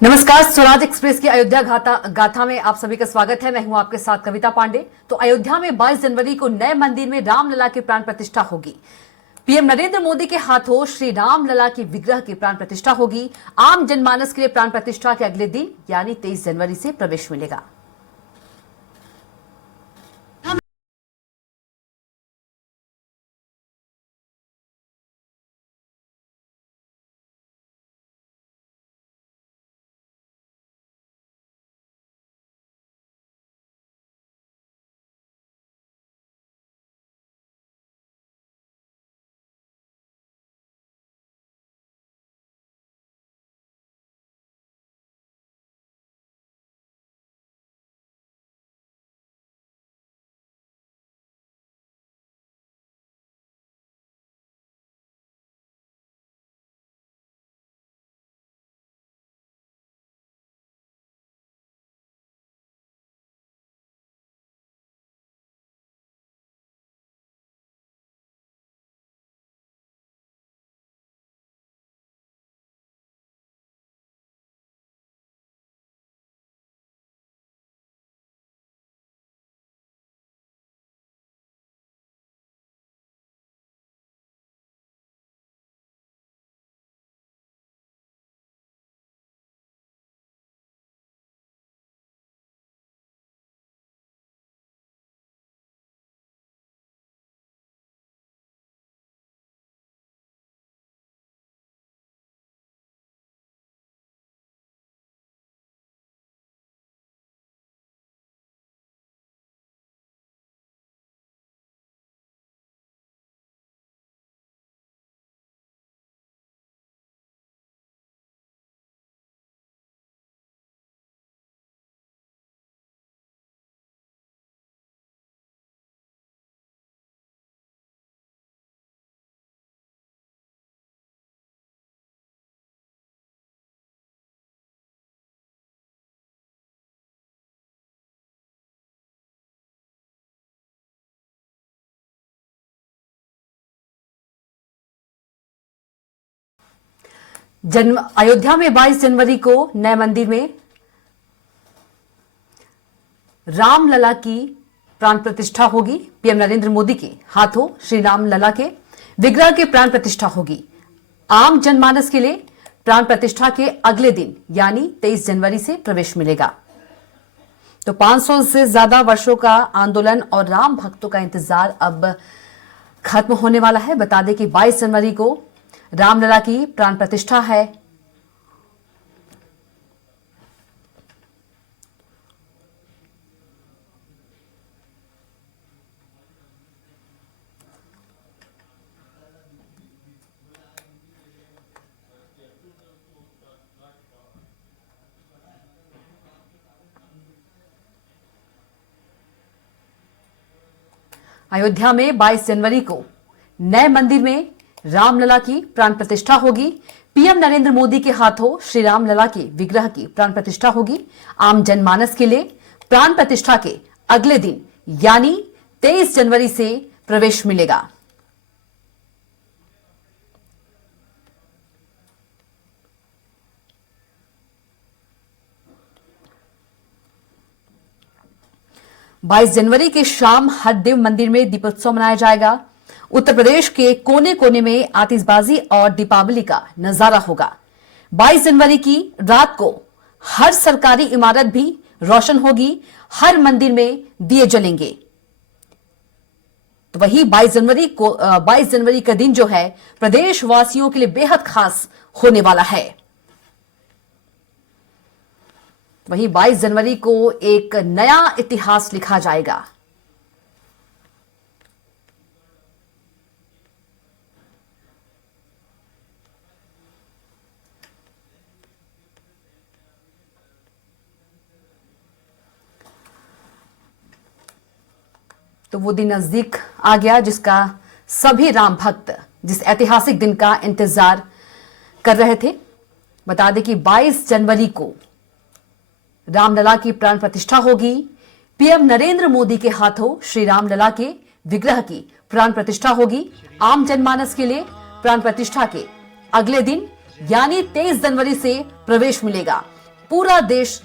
नमस्कार, स्वराज एक्सप्रेस की अयोध्या गाथा में आप सभी का स्वागत है। मैं हूं आपके साथ कविता पांडे। तो अयोध्या में 22 जनवरी को नए मंदिर में रामलला की प्राण प्रतिष्ठा होगी। पीएम नरेंद्र मोदी के हाथों श्री रामलला के विग्रह की प्राण प्रतिष्ठा होगी। आम जनमानस के लिए प्राण प्रतिष्ठा के अगले दिन यानी 23 जनवरी से प्रवेश मिलेगा। अयोध्या में 22 जनवरी को नए मंदिर में रामलला की प्राण प्रतिष्ठा होगी। पीएम नरेंद्र मोदी के हाथों श्री रामलला के विग्रह की प्राण प्रतिष्ठा होगी। आम जनमानस के लिए प्राण प्रतिष्ठा के अगले दिन यानी 23 जनवरी से प्रवेश मिलेगा। तो 500 से ज्यादा वर्षों का आंदोलन और राम भक्तों का इंतजार अब खत्म होने वाला है। बता दें कि 22 जनवरी को रामलला की प्राण प्रतिष्ठा है। अयोध्या में 22 जनवरी को नए मंदिर में रामलला की प्राण प्रतिष्ठा होगी। पीएम नरेंद्र मोदी के हाथों श्री रामलला के विग्रह की प्राण प्रतिष्ठा होगी। आम जनमानस के लिए प्राण प्रतिष्ठा के अगले दिन यानी 23 जनवरी से प्रवेश मिलेगा। बाईस जनवरी की शाम हरदेव मंदिर में दीपोत्सव मनाया जाएगा। उत्तर प्रदेश के कोने कोने में आतिशबाजी और दीपावली का नजारा होगा। 22 जनवरी की रात को हर सरकारी इमारत भी रोशन होगी। हर मंदिर में दिए जलेंगे। तो वही 22 जनवरी का दिन जो है प्रदेशवासियों के लिए बेहद खास होने वाला है। वहीं 22 जनवरी को एक नया इतिहास लिखा जाएगा। तो वो दिन नजदीक आ गया जिसका सभी राम भक्त जिस ऐतिहासिक दिन का इंतजार कर रहे थे। बता दें कि 22 जनवरी को रामलला की प्राण प्रतिष्ठा होगी। पीएम नरेंद्र मोदी के हाथों श्री रामलला के विग्रह की प्राण प्रतिष्ठा होगी। आम जनमानस के लिए प्राण प्रतिष्ठा के अगले दिन यानी 23 जनवरी से प्रवेश मिलेगा। पूरा देश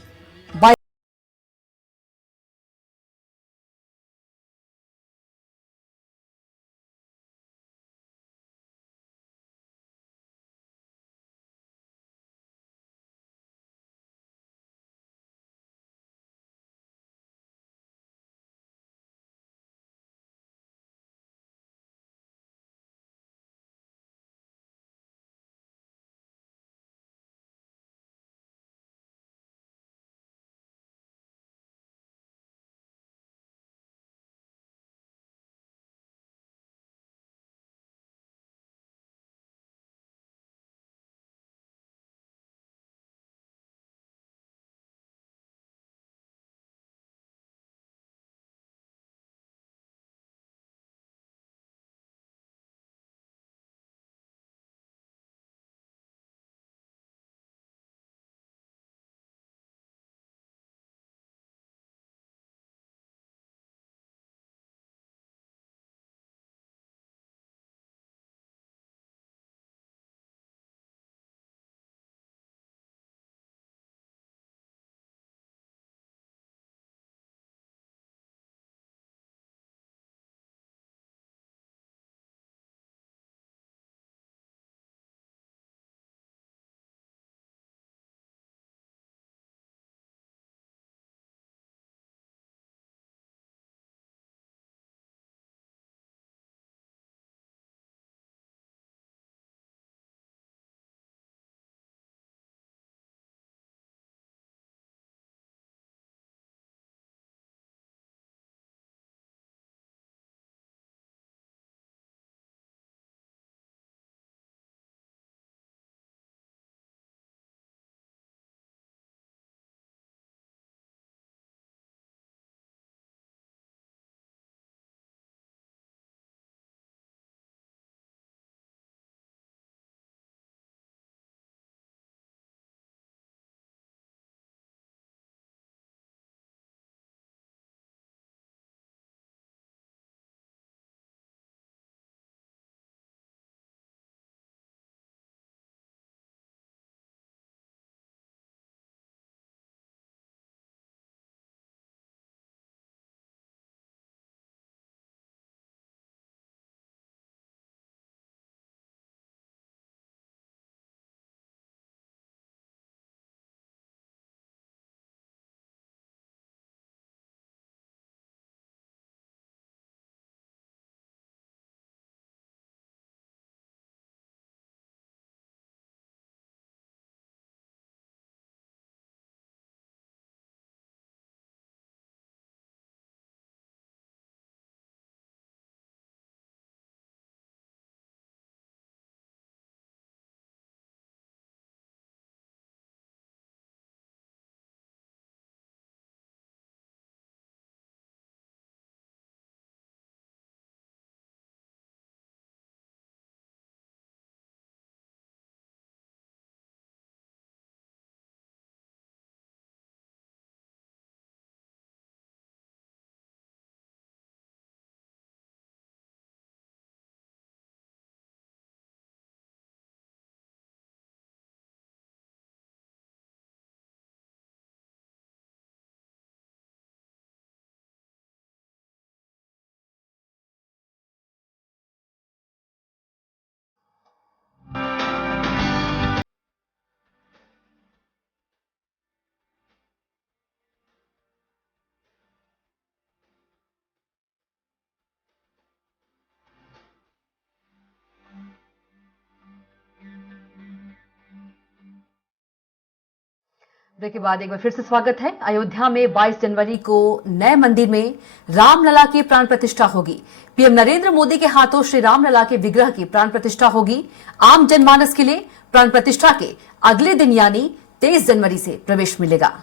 ब्रेक के बाद एक बार फिर से स्वागत है। अयोध्या में 22 जनवरी को नए मंदिर में रामलला की प्राण प्रतिष्ठा होगी। पीएम नरेंद्र मोदी के हाथों श्री रामलला के विग्रह की प्राण प्रतिष्ठा होगी। आम जनमानस के लिए प्राण प्रतिष्ठा के अगले दिन यानी 23 जनवरी से प्रवेश मिलेगा।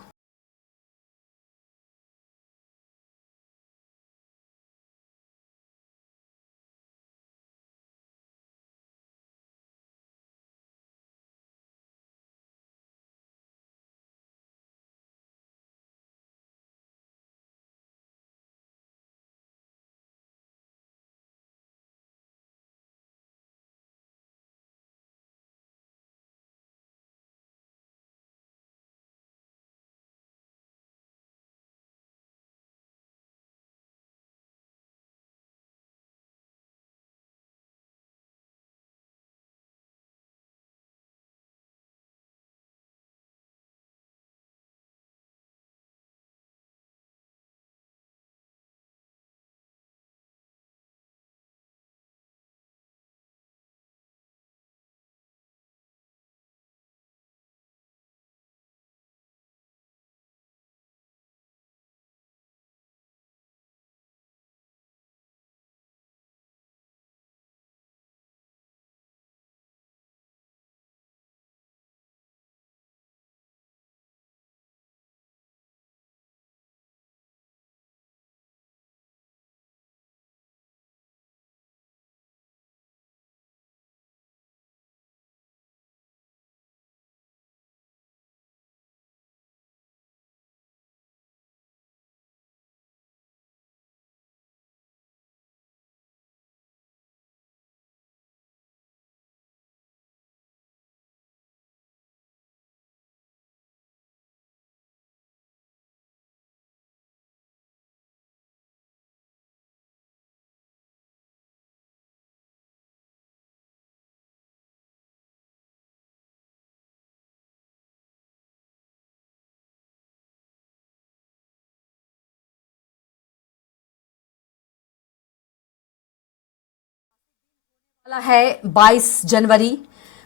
वाला है 22 जनवरी।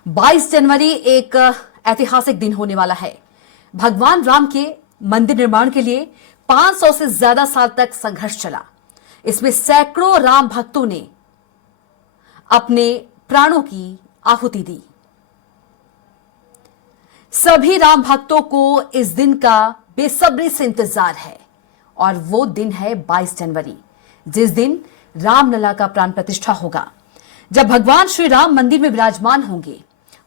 22 जनवरी एक ऐतिहासिक दिन होने वाला है। भगवान राम के मंदिर निर्माण के लिए 500 से ज्यादा साल तक संघर्ष चला। इसमें सैकड़ों राम भक्तों ने अपने प्राणों की आहुति दी। सभी राम भक्तों को इस दिन का बेसब्री से इंतजार है और वो दिन है 22 जनवरी, जिस दिन रामलला का प्राण प्रतिष्ठा होगा। जब भगवान श्री राम मंदिर में विराजमान होंगे,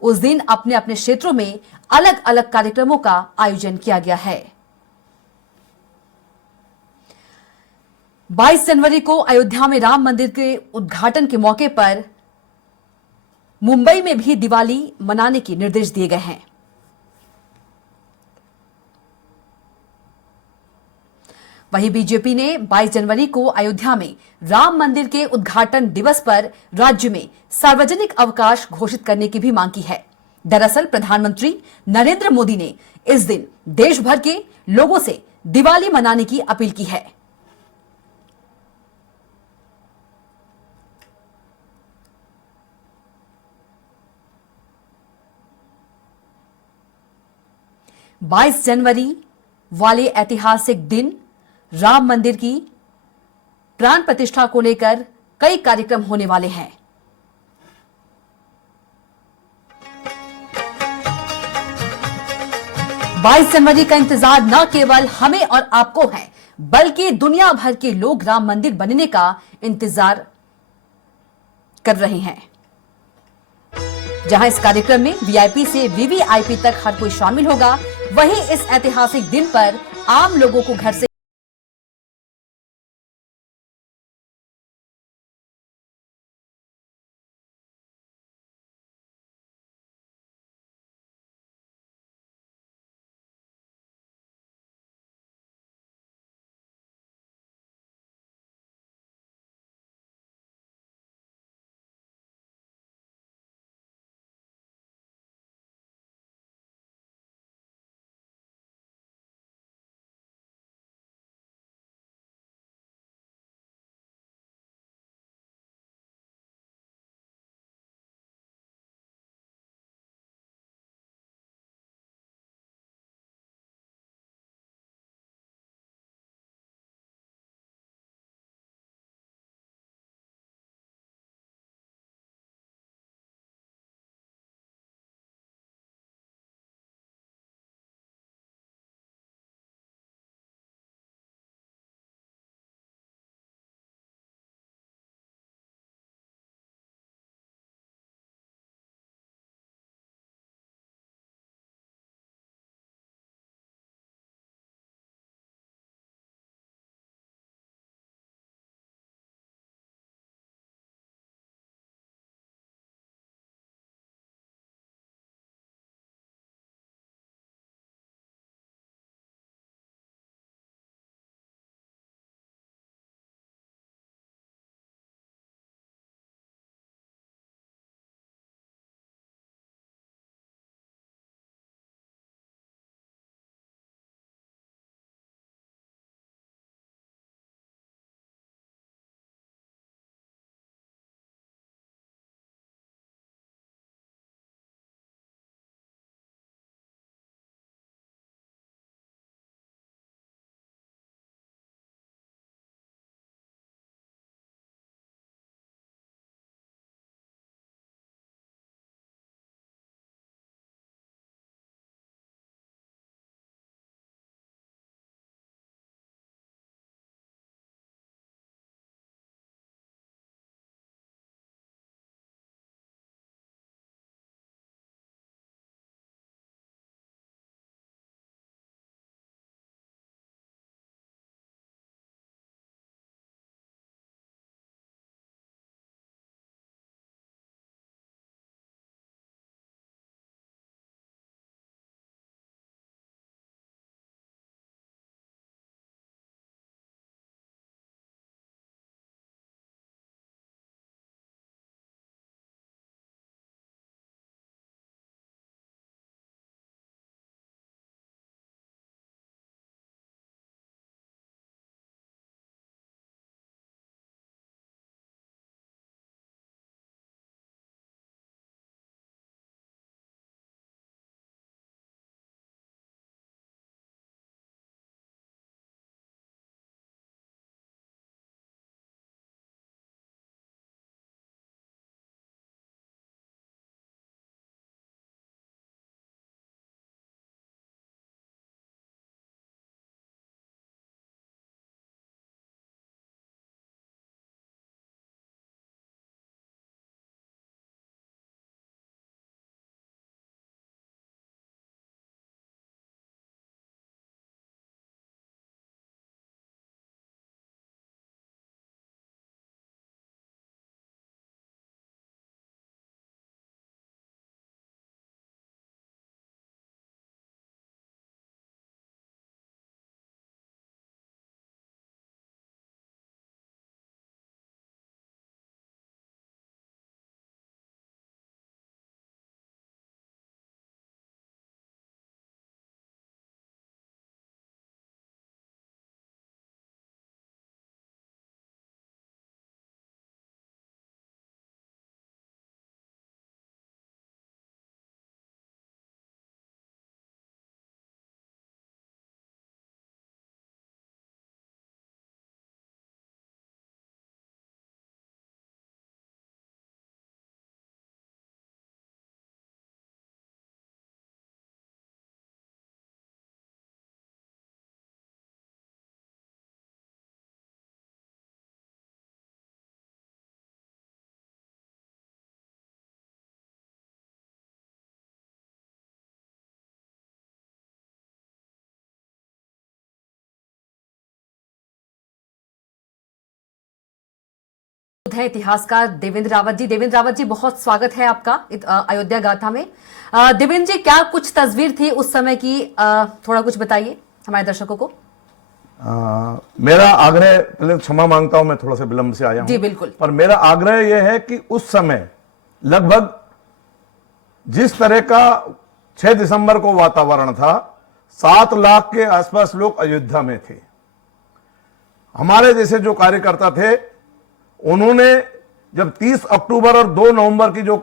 उस दिन अपने अपने क्षेत्रों में अलग अलग कार्यक्रमों का आयोजन किया गया है। 22 जनवरी को अयोध्या में राम मंदिर के उद्घाटन के मौके पर मुंबई में भी दिवाली मनाने के निर्देश दिए गए हैं। वहीं बीजेपी ने 22 जनवरी को अयोध्या में राम मंदिर के उद्घाटन दिवस पर राज्य में सार्वजनिक अवकाश घोषित करने की भी मांग की है। दरअसल प्रधानमंत्री नरेंद्र मोदी ने इस दिन देश भर के लोगों से दिवाली मनाने की अपील की है। बाईस जनवरी वाले ऐतिहासिक दिन राम मंदिर की प्राण प्रतिष्ठा को लेकर कई कार्यक्रम होने वाले हैं। बाईस जनवरी का इंतजार न केवल हमें और आपको है, बल्कि दुनिया भर के लोग राम मंदिर बनने का इंतजार कर रहे हैं। जहां इस कार्यक्रम में वीआईपी से वीवीआईपी तक हर कोई शामिल होगा, वहीं इस ऐतिहासिक दिन पर आम लोगों को घर से हैं इतिहासकार देवेंद्र रावत जी। देवेंद्र रावत जी, बहुत स्वागत है आपका अयोध्या गाथा में। देवेंद्र जी, क्या कुछ तस्वीर थी उस समय की, थोड़ा कुछ बताइए हमारे दर्शकों को। मेरा आग्रह, पहले क्षमा मांगता हूं, मैं थोड़ा सा विलंब से आया हूं। जी बिल्कुल। पर मेरा आग्रह यह है कि उस समय लगभग जिस तरह का 6 दिसंबर को वातावरण था, 7 लाख के आसपास लोग अयोध्या में थे। हमारे जैसे जो कार्यकर्ता थे, उन्होंने जब 30 अक्टूबर और 2 नवंबर की जो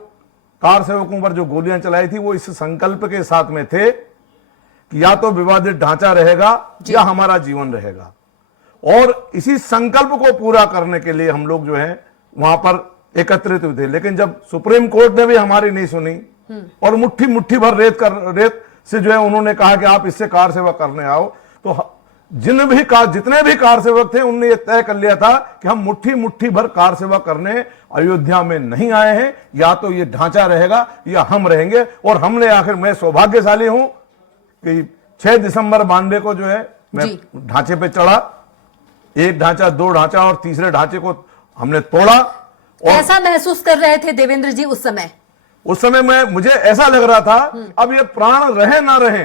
कार सेवकों पर जो गोलियां चलाई थी, वो इस संकल्प के साथ में थे कि या तो विवादित ढांचा रहेगा या हमारा जीवन रहेगा। और इसी संकल्प को पूरा करने के लिए हम लोग जो है वहां पर एकत्रित हुए थे। लेकिन जब सुप्रीम कोर्ट ने भी हमारी नहीं सुनी और मुट्ठी मुट्ठी भर रेत से जो है उन्होंने कहा कि आप इससे कार सेवा करने आओ, तो जितने भी कार सेवक थे, उनने ये तय कर लिया था कि हम मुट्ठी मुट्ठी भर कार सेवा करने अयोध्या में नहीं आए हैं, या तो ये ढांचा रहेगा या हम रहेंगे। और हमने आखिर, मैं सौभाग्यशाली हूं कि 6 दिसंबर 92 को जो है मैं ढांचे पे चढ़ा। एक ढांचा, 2 ढांचा और तीसरे ढांचे को हमने तोड़ा। और ऐसा महसूस कर रहे थे देवेंद्र जी उस समय? उस समय मुझे ऐसा लग रहा था, अब ये प्राण रहे ना रहे,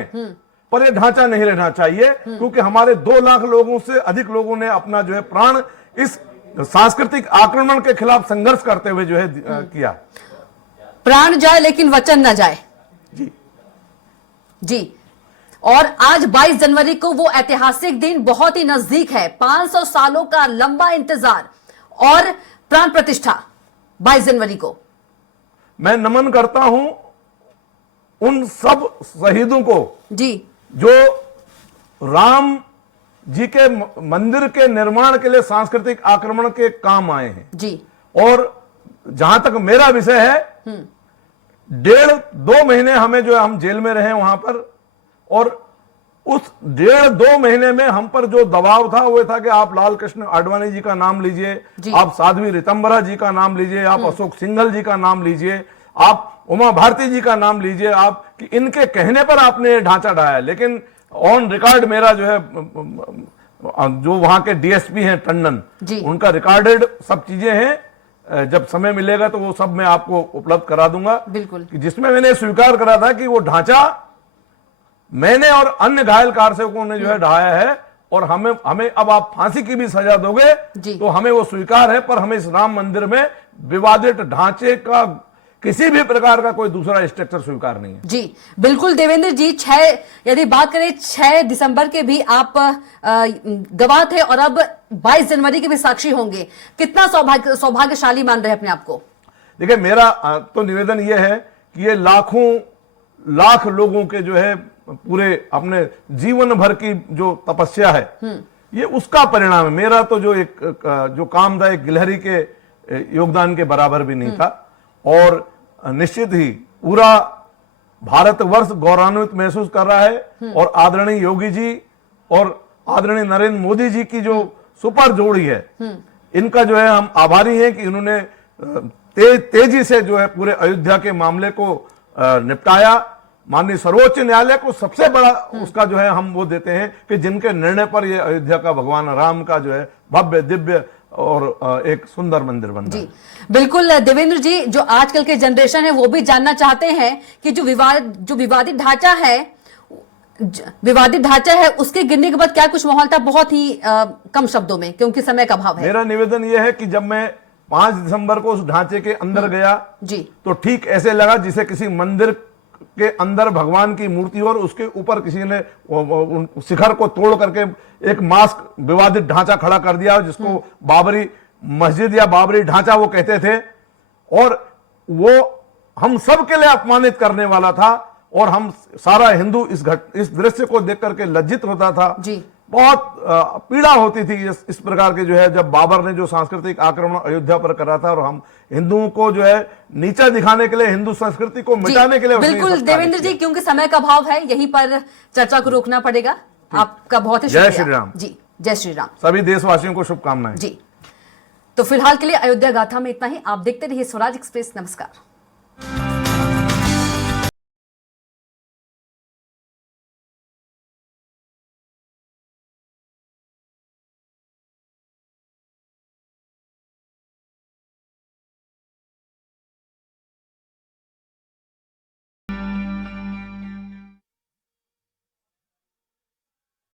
पर ये ढांचा नहीं रहना चाहिए, क्योंकि हमारे 2 लाख लोगों से अधिक लोगों ने अपना जो है प्राण इस सांस्कृतिक आक्रमण के खिलाफ संघर्ष करते हुए जो है किया। प्राण जाए लेकिन वचन न जाए। जी। और आज 22 जनवरी को वो ऐतिहासिक दिन बहुत ही नजदीक है। 500 सालों का लंबा इंतजार और प्राण प्रतिष्ठा 22 जनवरी को। मैं नमन करता हूं उन सब शहीदों को जी, जो राम जी के मंदिर के निर्माण के लिए सांस्कृतिक आक्रमण के काम आए हैं जी। और जहां तक मेरा विषय है, 1.5-2 महीने हमें जो है हम जेल में रहे वहां पर, और उस 1.5-2 महीने में हम पर जो दबाव था वो था कि आप लाल कृष्ण आडवाणी जी का नाम लीजिए, आप साध्वी ऋतंबरा जी का नाम लीजिए, आप अशोक सिंघल जी का नाम लीजिए, आप उमा भारती जी का नाम लीजिए, आप कि इनके कहने पर आपने ढांचा ढाया। लेकिन ऑन रिकॉर्ड मेरा जो है, जो वहां के डीएसपी हैं टंडन, उनका रिकॉर्डेड सब चीजें हैं। जब समय मिलेगा तो वो सब मैं आपको उपलब्ध करा दूंगा, बिल्कुल। कि जिसमें मैंने स्वीकार करा था कि वो ढांचा मैंने और अन्य घायल कार सेवकों ने जो है ढाया है, और हमें अब आप फांसी की भी सजा दोगे तो हमें वो स्वीकार है, पर हमें इस राम मंदिर में विवादित ढांचे का किसी भी प्रकार का कोई दूसरा स्ट्रक्चर स्वीकार नहीं है। जी बिल्कुल देवेंद्र जी। यदि बात करें 6 दिसंबर के भी आप गवाह थे और अब 22 जनवरी के भी साक्षी होंगे, कितना सौभाग्यशाली मान रहे हैं अपने आप को? देखिए, मेरा तो निवेदन यह है कि ये लाख लोगों के जो है पूरे अपने जीवन भर की जो तपस्या है, ये उसका परिणाम है। मेरा तो जो काम था, एक गिलहरी के योगदान के बराबर भी नहीं था। और निश्चित ही पूरा भारतवर्ष गौरवान्वित महसूस कर रहा है, और आदरणीय योगी जी और आदरणीय नरेंद्र मोदी जी की जो सुपर जोड़ी है, इनका जो है हम आभारी हैं कि इन्होंने तेजी से जो है पूरे अयोध्या के मामले को निपटाया। माननीय सर्वोच्च न्यायालय को सबसे बड़ा उसका जो है हम वो देते हैं कि जिनके निर्णय पर ये अयोध्या का भगवान राम का जो है भव्य दिव्य और एक सुंदर मंदिर बन रहा है। बिल्कुल देवेंद्र जी, जो आजकल के जनरेशन है वो भी जानना चाहते हैं कि जो विवादित ढांचा है उसके गिरने के बाद क्या कुछ माहौल था? बहुत ही कम शब्दों में, क्योंकि समय का अभाव है। मेरा निवेदन यह है कि जब मैं 5 दिसंबर को उस ढांचे के अंदर गया तो ठीक ऐसे लगा जिसे किसी मंदिर के अंदर भगवान की मूर्ति और उसके ऊपर किसी ने शिखर को तोड़ करके एक मास्क विवादित ढांचा खड़ा कर दिया, जिसको बाबरी मस्जिद या बाबरी ढांचा वो कहते थे, और वो हम सब के लिए अपमानित करने वाला था। और हम सारा हिंदू इस दृश्य को देख करके लज्जित होता था जी। बहुत पीड़ा होती थी इस प्रकार के जो है, जब बाबर ने जो सांस्कृतिक आक्रमण अयोध्या पर करा था, और हम हिंदुओं को जो है नीचा दिखाने के लिए, हिंदू संस्कृति को मिटाने के लिए। बिल्कुल देवेंद्र जी, क्योंकि समय का अभाव है, यहीं पर चर्चा को रोकना पड़ेगा। आपका बहुत ही शुक्रिया। जय श्री राम जी। जय श्री राम। सभी देशवासियों को शुभकामनाएं जी। तो फिलहाल के लिए अयोध्या गाथा में इतना ही। आप देखते रहिए स्वराज एक्सप्रेस। नमस्कार।